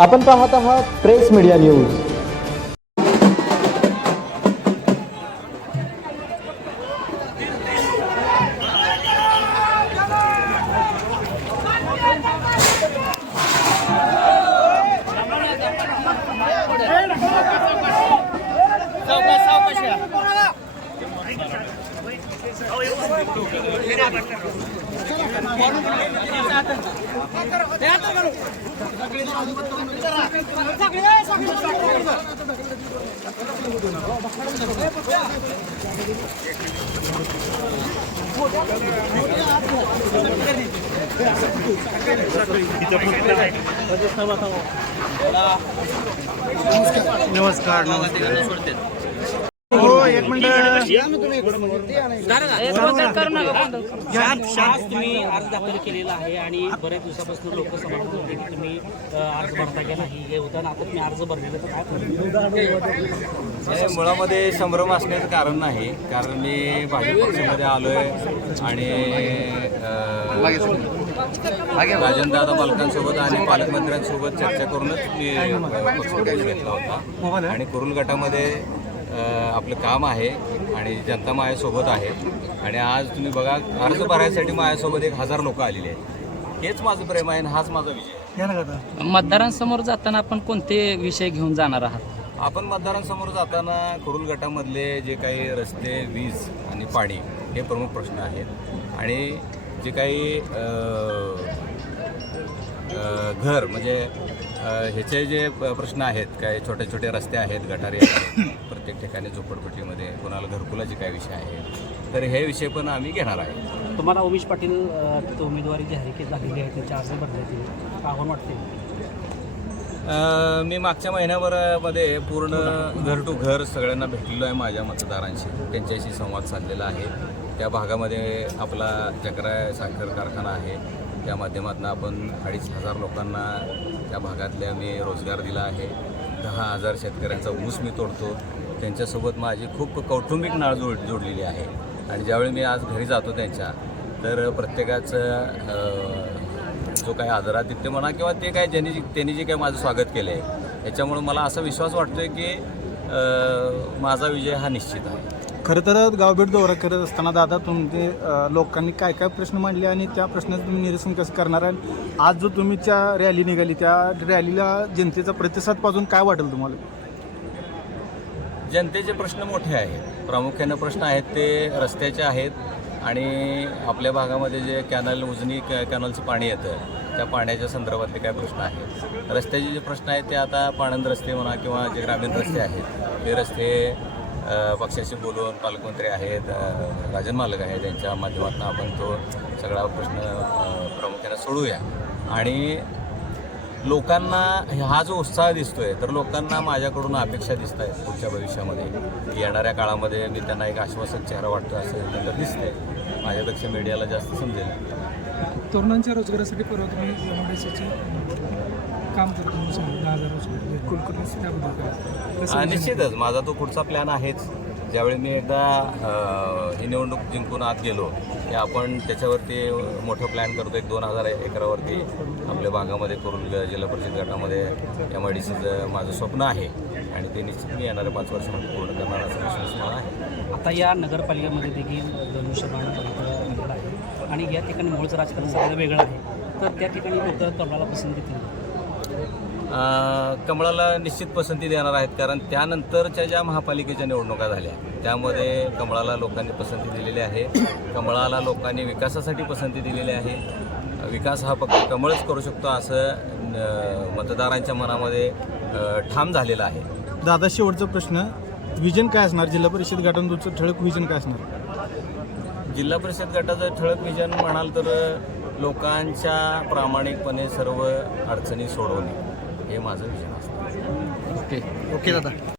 आपण पाहत आहात प्रेस मीडिया न्यूज. नमस्कार. हो, एक मिनिट. तुम्ही अर्ज दाखल केलेला आहे आणि बऱ्याच दिवसापासून लोक समजत होते की तुम्ही अर्ज भरता की नाही हे होतं ना, आता तुम्ही अर्ज भरलेलं तर काय मुळामध्ये संभ्रम असण्याचं कारण नाही, कारण मी भाजप पक्षामध्ये आलोय आणि राजनदादा मालकांसोबत आणि पालकमंत्र्यांसोबत चर्चा करूनच मी पक्षप्रवेश घेतला होता आणि कुरुल गटामध्ये आपलं काम आहे आणि जनता माझ्यासोबत आहे. आणि आज तुम्ही बघा, अर्ज भरायसाठी माझ्यासोबत 1000 लोक आलेले आहेत. हेच माझं प्रेम आहे आणि हाच माझा विजय. मतदारांसमोर जाताना आपण कोणते विषय घेऊन जाणार आहात? आपण मतदारांसमोर जाताना कुरुल गटामधले जे काही रस्ते, वीज आणि पाणी हे प्रमुख प्रश्न आहेत. आणि जे काही घर म्हणजे ह्याचे जे प्रश्न आहेत, काय छोटे छोटे रस्ते आहेत, गटारे आहेत, प्रत्येक ठिकाणी झोपडपट्टीमध्ये कोणाला घरकुलाचे काय विषय आहेत, तर हे विषय पण आम्ही घेणार आहे. तुम्हाला उमेश पाटील उमेदवारी जाहीर झालेली आहे, त्यांचे अर्ज भरले, आव्हान वाटते? मी मागच्या महिन्याभरामध्ये पूर्ण घर टू घर सगळ्यांना भेटलेलो आहे, माझ्या मतदारांशी त्यांच्याशी संवाद साधलेला आहे. त्या भागामध्ये आपला चक्रा साखर कारखाना आहे, त्या माध्यमातून आपण 2500 लोकांना त्या भागातल्या मी रोजगार दिला आहे. 10,000 शेतकऱ्यांचा ऊस मी तोडतो. त्यांच्यासोबत माझी खूप कौटुंबिक नाळ जोडलेली आहे. आणि ज्यावेळी मी आज घरी जातो त्यांच्या, तर प्रत्येकाचं जो काही आदरातिथ्य म्हणा किंवा ते काय त्यांनी जे काही माझं स्वागत केलं आहे, याच्यामुळे मला असा विश्वास वाटतो आहे की माझा विजय हा निश्चित आहे. खरं तर गावभेट दौरा करत असताना दादा तुमचे लोकांनी काय काय प्रश्न मांडले आणि त्या प्रश्नाचं तुम्ही निरसन कसं करणार आहे? आज जो तुम्ही त्या रॅली निघाली, त्या रॅलीला जनतेचा प्रतिसाद पाहून काय वाटेल तुम्हाला? जनतेचे प्रश्न मोठे आहेत. प्रामुख्यानं प्रश्न आहेत ते रस्त्याचे आहेत आणि आपल्या भागामध्ये जे उजनी कॅनलचं पाणी येतं, त्या पाण्याच्या संदर्भातले काय प्रश्न आहेत. रस्त्याचे जे प्रश्न आहेत ते आता पाणंद रस्ते म्हणा किंवा जे ग्रामीण रस्ते आहेत, ते रस्ते पक्षाशी बोलून पालकमंत्री आहेत, राजन मालक आहेत, त्यांच्या माध्यमातून आपण तो सगळा प्रश्न प्रामुख्याने सोडूया. आणि लोकांना हा जो उत्साह दिसतोय, तर लोकांना माझ्याकडून अपेक्षा दिसत आहेत पुढच्या भविष्यामध्ये, येणाऱ्या काळामध्ये मी त्यांना एक आश्वासक चेहरा वाटतो असं त्यांना दिसतंय. माझ्यापेक्षा मीडियाला जास्त समजेल. तरुणांच्या रोजगारासाठी परवा तुम्ही एमआयडीसीचे काम करतो, 10,000 कुलकर्णी त्याबद्दल निश्चितच माझा तो पुढचा प्लॅन आहेच. ज्यावेळी मी एकदा ही निवडणूक जिंकून आत गेलो की आपण त्याच्यावरती मोठं प्लॅन करतो. 2000 एकरावरती आपल्या भागामध्ये करून जिल्हा परिषद गटामध्ये एमआयडीसीचं माझं स्वप्न आहे आणि ते निश्चित मी येणाऱ्या 5 वर्षामध्ये पूर्ण करणार असा विश्वास मला आहे. आता या नगरपालिकेमध्ये देखील धनुष्यबाण आलेला आहे आणि या ठिकाणी मूळचं राजकारण सगळं वेगळं आहे, तर त्या ठिकाणी लोक कमळाला पसंती देतील? कमळाला निश्चित पसंती देणार आहेत, कारण त्यानंतरच्या ज्या महापालिकेच्या निवडणुका झाल्या त्यामध्ये कमळाला लोकांनी पसंती दिलेली आहे. कमळाला लोकांनी विकासासाठी पसंती दिलेली आहे. विकास हा फक्त कमळच करू शकतो असं मतदारांच्या मनामध्ये ठाम झालेलं आहे. दादा शेवटचा प्रश्न, विजन काय असणार जिल्हा परिषद गटातून? तुमचं ठळक विजन काय असणार? जिल्हा परिषद गटाचं ठळक विजन म्हणाल तर लोकांच्या प्रामाणिकपणे सर्व अडचणी सोडवणे हे माझं विजन असतं. ओके दादा.